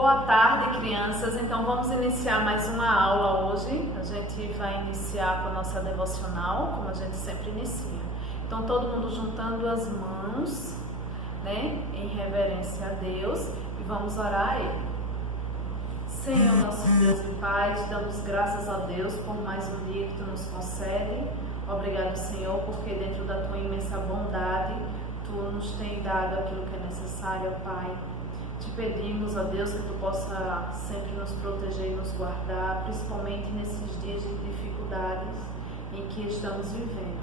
Boa tarde, crianças. Então vamos iniciar mais uma aula hoje. A gente vai iniciar com a nossa devocional, como a gente sempre inicia. Então todo mundo juntando as mãos, né, em reverência a Deus, e vamos orar a Ele. Senhor, nosso Deus e Pai, te damos graças a Deus por mais um dia que Tu nos concede. Obrigado, Senhor, porque dentro da Tua imensa bondade, Tu nos tem dado aquilo que é necessário, Pai. Te pedimos, ó Deus, que Tu possa sempre nos proteger e nos guardar, principalmente nesses dias de dificuldades em que estamos vivendo.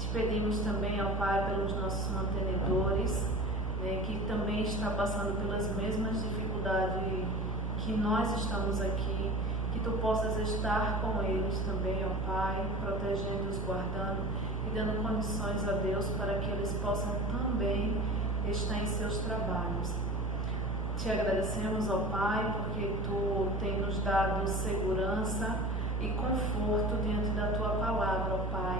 Te pedimos também, ó Pai, pelos nossos mantenedores, né, que também está passando pelas mesmas dificuldades que nós estamos aqui, que Tu possas estar com eles também, ó Pai, protegendo-os, guardando e dando condições a Deus para que eles possam também estar em seus trabalhos. Te agradecemos, ó Pai, porque Tu tem nos dado segurança e conforto diante da Tua palavra, ó Pai,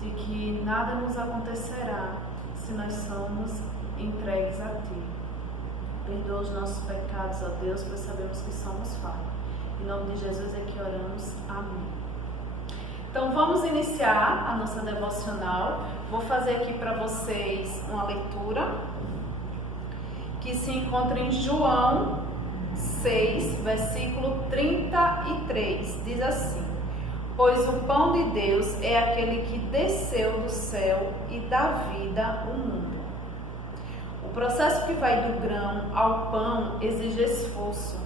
de que nada nos acontecerá se nós somos entregues a Ti. Perdoa os nossos pecados, ó Deus, pois sabemos que somos falhos. Em nome de Jesus é que oramos. Amém. Então vamos iniciar a nossa devocional. Vou fazer aqui para vocês uma leitura que se encontra em João 6, versículo 33, diz assim: Pois o pão de Deus é aquele que desceu do céu e dá vida ao mundo. O processo que vai do grão ao pão exige esforço.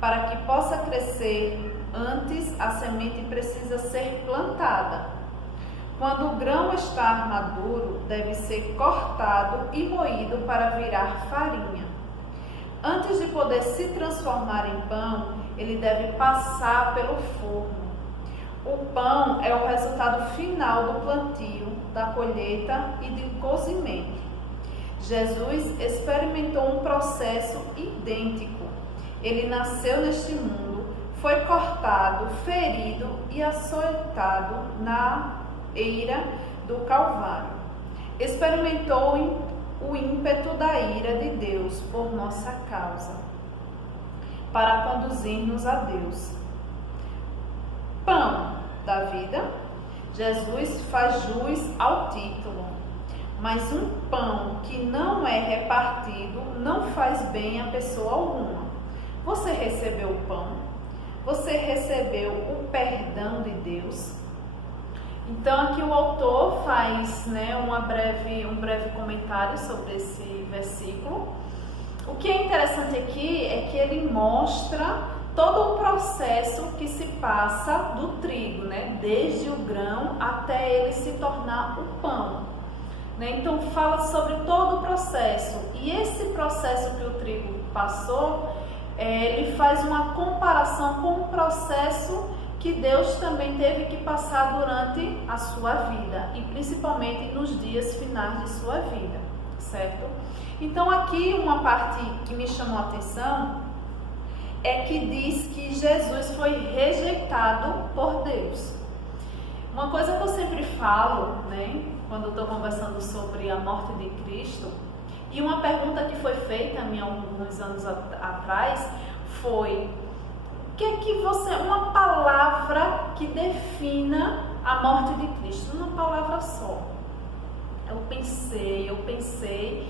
Para que possa crescer, antes a semente precisa ser plantada. Quando o grão está maduro, deve ser cortado e moído para virar farinha. Antes de poder se transformar em pão, ele deve passar pelo forno. O pão é o resultado final do plantio, da colheita e do cozimento. Jesus experimentou um processo idêntico. Ele nasceu neste mundo, foi cortado, ferido e açoitado na eira do Calvário. Experimentou o ímpeto da ira de Deus por nossa causa, para conduzir-nos a Deus. Pão da vida, Jesus faz jus ao título, mas um pão que não é repartido não faz bem a pessoa alguma. Você recebeu o pão? Você recebeu o perdão de Deus? Então aqui o autor faz, né, um breve comentário sobre esse versículo. O que é interessante aqui é que ele mostra todo o processo que se passa do trigo, né, desde o grão até ele se tornar o pão. Né? Então fala sobre todo o processo, e esse processo que o trigo passou, ele faz uma comparação com o processo que Deus também teve que passar durante a sua vida, e principalmente nos dias finais de sua vida, certo? Então aqui uma parte que me chamou a atenção é que diz que Jesus foi rejeitado por Deus. Uma coisa que eu sempre falo, né, quando eu estou conversando sobre a morte de Cristo, e uma pergunta que foi feita a mim há alguns anos atrás foi: uma palavra que defina a morte de Cristo, uma palavra só. Eu pensei,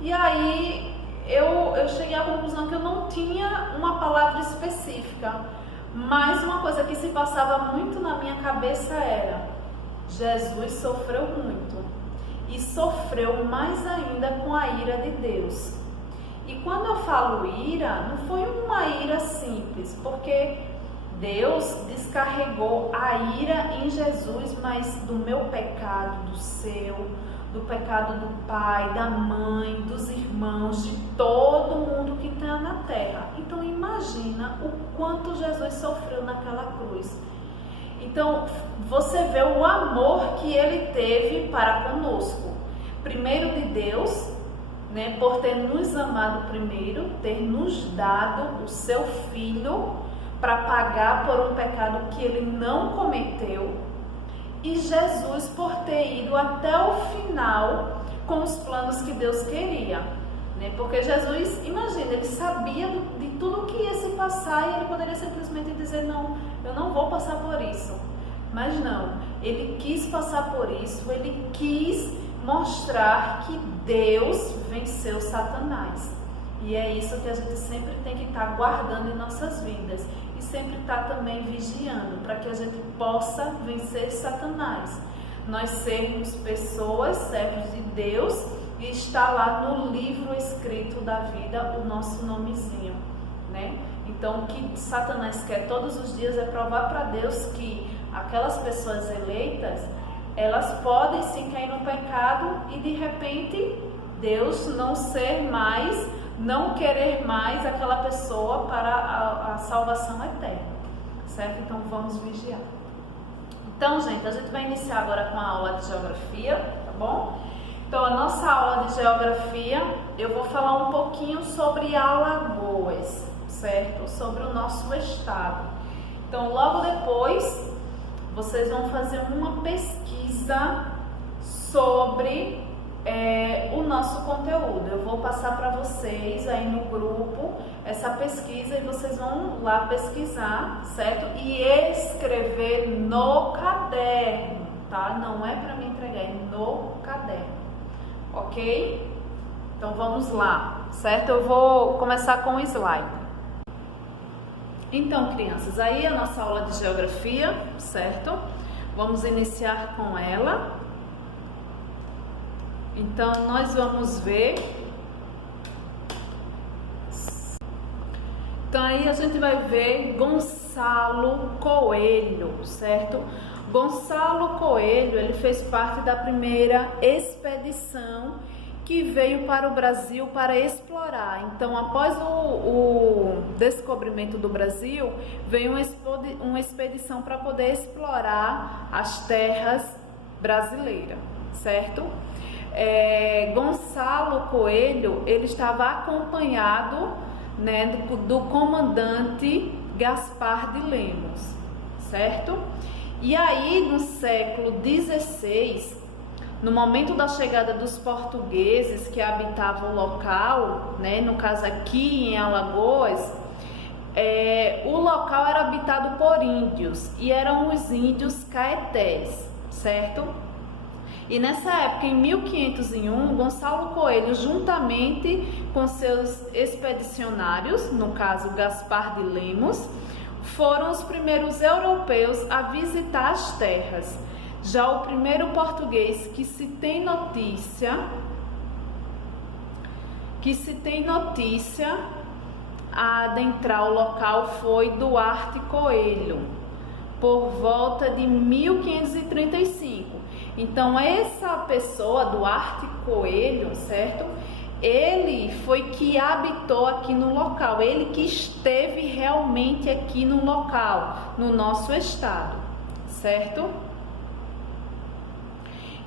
e aí eu cheguei à conclusão que eu não tinha uma palavra específica, mas uma coisa que se passava muito na minha cabeça era: Jesus sofreu muito, e sofreu mais ainda com a ira de Deus. E quando eu falo ira, não foi uma ira simples, porque Deus descarregou a ira em Jesus, mas do meu pecado, do seu, do pecado do pai, da mãe, dos irmãos, de todo mundo que está na terra. Então imagina o quanto Jesus sofreu naquela cruz. Então você vê o amor que ele teve para conosco. Primeiro de Deus, né, por ter nos amado primeiro, ter nos dado o seu Filho para pagar por um pecado que ele não cometeu, e Jesus por ter ido até o final com os planos que Deus queria. né? Porque Jesus, imagina, ele sabia de tudo que ia se passar e ele poderia simplesmente dizer, não, eu não vou passar por isso. Mas não, ele quis passar por isso, ele quis mostrar que Deus venceu Satanás. E é isso que a gente sempre tem que estar guardando em nossas vidas e sempre estar também vigiando para que a gente possa vencer Satanás. Nós sermos pessoas, servos de Deus, e está lá no livro escrito da vida o nosso nomezinho, né? Então o que Satanás quer todos os dias é provar para Deus que aquelas pessoas eleitas, elas podem sim cair no pecado e de repente Deus não querer mais aquela pessoa para a salvação eterna, certo? Então vamos vigiar. Então, gente, a gente vai iniciar agora com a aula de geografia, tá bom? Então, a nossa aula de geografia, eu vou falar um pouquinho sobre Alagoas, certo? Sobre o nosso estado. Então, logo depois, vocês vão fazer uma pesquisa sobre o nosso conteúdo. Eu vou passar para vocês aí no grupo essa pesquisa e vocês vão lá pesquisar, certo? E escrever no caderno, tá? Não é para me entregar, é no caderno, ok? Então vamos lá, certo? Eu vou começar com o slide. Então, crianças, aí a nossa aula de geografia, certo? Vamos iniciar com ela. Então, nós vamos ver. Então, aí a gente vai ver Gonçalo Coelho, certo? Gonçalo Coelho, ele fez parte da primeira expedição que veio para o Brasil para explorar. Então, após o descobrimento do Brasil, veio uma expedição para poder explorar as terras brasileiras, certo? Gonçalo Coelho, ele estava acompanhado, né, do comandante Gaspar de Lemos, certo? E aí, no século XVI, no momento da chegada dos portugueses que habitavam o local, né, no caso aqui em Alagoas, o local era habitado por índios, e eram os índios caetés, certo? E nessa época, em 1501, Gonçalo Coelho, juntamente com seus expedicionários, no caso Gaspar de Lemos, foram os primeiros europeus a visitar as terras. Já o primeiro português que se tem notícia a adentrar o local foi Duarte Coelho, por volta de 1535. Então, essa pessoa, Duarte Coelho, certo? Ele foi que habitou aqui no local, ele que esteve realmente aqui no local, no nosso estado, certo?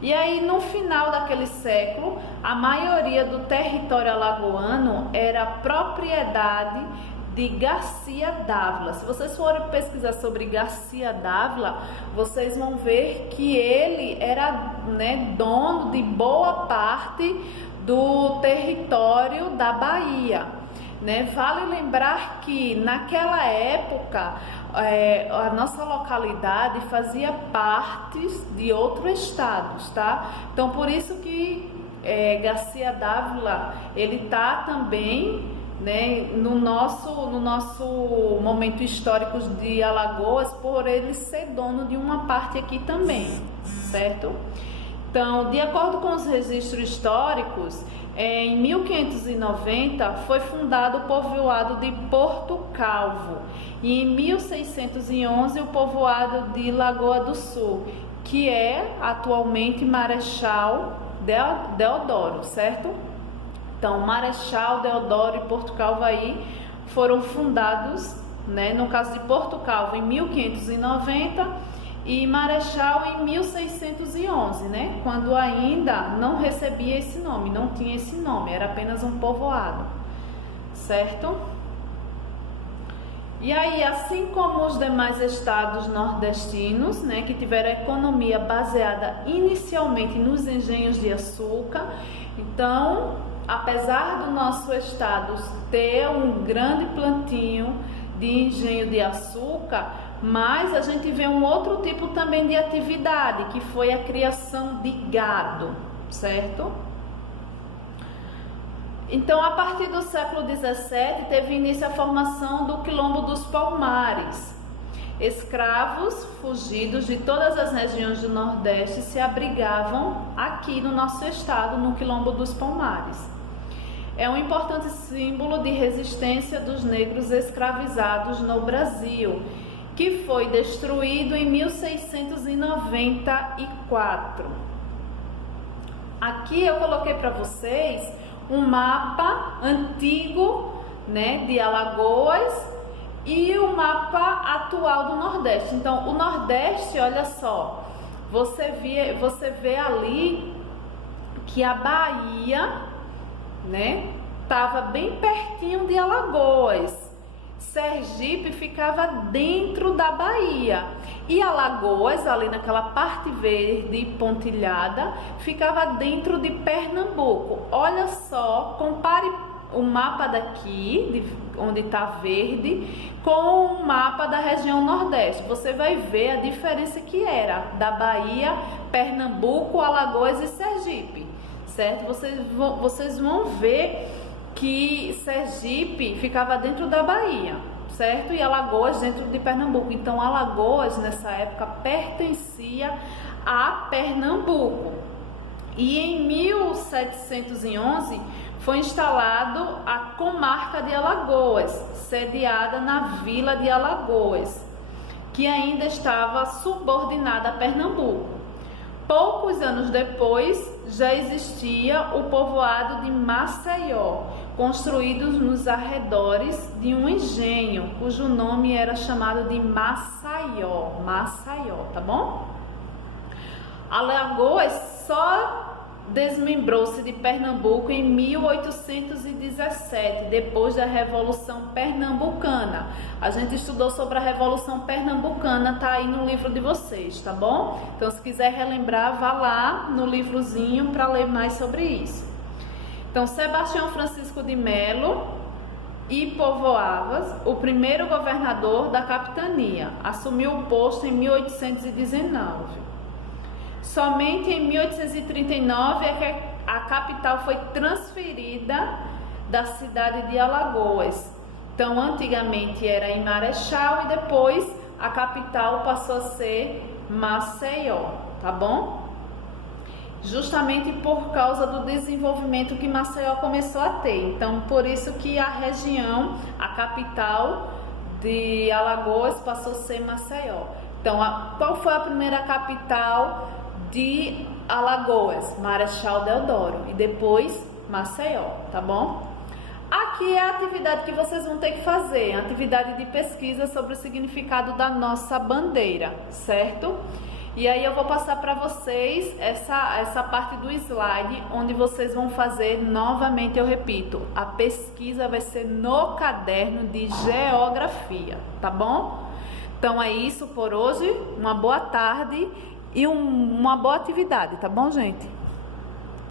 E aí, no final daquele século, a maioria do território alagoano era propriedade de Garcia Dávila. Se vocês forem pesquisar sobre Garcia Dávila, vocês vão ver que ele era, né, dono de boa parte do território da Bahia, né? Vale lembrar que naquela época a nossa localidade fazia parte de outros estados, tá? Então por isso que Garcia Dávila, ele tá também, né, no nosso momento histórico de Alagoas, por ele ser dono de uma parte aqui também, certo? Então, de acordo com os registros históricos, em 1590 foi fundado o povoado de Porto Calvo e em 1611 o povoado de Lagoa do Sul, que é atualmente Marechal Deodoro, certo? Então, Marechal Deodoro e Porto Calvo aí foram fundados, né, no caso de Porto Calvo em 1590 e Marechal em 1611, né, quando ainda não recebia esse nome, não tinha esse nome, era apenas um povoado, certo? E aí, assim como os demais estados nordestinos, né, que tiveram economia baseada inicialmente nos engenhos de açúcar, então apesar do nosso estado ter um grande plantio de engenho de açúcar, mas a gente vê um outro tipo também de atividade, que foi a criação de gado, certo? Então, a partir do século XVII, teve início a formação do Quilombo dos Palmares. Escravos fugidos de todas as regiões do Nordeste se abrigavam aqui no nosso estado, no Quilombo dos Palmares. É um importante símbolo de resistência dos negros escravizados no Brasil, que foi destruído em 1694. Aqui eu coloquei para vocês um mapa antigo, né, de Alagoas e o mapa atual do Nordeste. Então, o Nordeste, olha só, você vê ali que a Bahia, né, estava bem pertinho de Alagoas. Sergipe ficava dentro da Bahia e Alagoas, ali naquela parte verde e pontilhada, ficava dentro de Pernambuco. Olha só, compare o mapa daqui, onde está verde, com o mapa da região Nordeste. Você vai ver a diferença que era da Bahia, Pernambuco, Alagoas e Sergipe, certo? Vocês vão ver que Sergipe ficava dentro da Bahia, certo? E Alagoas dentro de Pernambuco. Então, Alagoas, nessa época, pertencia a Pernambuco. E em 1711 foi instalado a comarca de Alagoas, sediada na vila de Alagoas, que ainda estava subordinada a Pernambuco. Poucos anos depois, já existia o povoado de Maceió, construído nos arredores de um engenho, cujo nome era chamado de Maceió, tá bom? Alagoas só desmembrou-se de Pernambuco em 1817, depois da Revolução Pernambucana. A gente estudou sobre a Revolução Pernambucana, tá aí no livro de vocês, tá bom? Então, se quiser relembrar, vá lá no livrozinho para ler mais sobre isso. Então, Sebastião Francisco de Melo e Povoavas, o primeiro governador da capitania, assumiu o posto em 1819. Somente em 1839 é que a capital foi transferida da cidade de Alagoas. Então, antigamente era em Marechal e depois a capital passou a ser Maceió, tá bom? Justamente por causa do desenvolvimento que Maceió começou a ter. Então, por isso que a região, a capital de Alagoas passou a ser Maceió. Então, qual foi a primeira capital de Alagoas? Marechal Deodoro e depois Maceió, tá bom? Aqui é a atividade que vocês vão ter que fazer, a atividade de pesquisa sobre o significado da nossa bandeira, certo? E aí eu vou passar para vocês essa parte do slide, onde vocês vão fazer novamente, eu repito, a pesquisa vai ser no caderno de geografia, tá bom? Então é isso por hoje, uma boa tarde e uma boa atividade, tá bom, gente?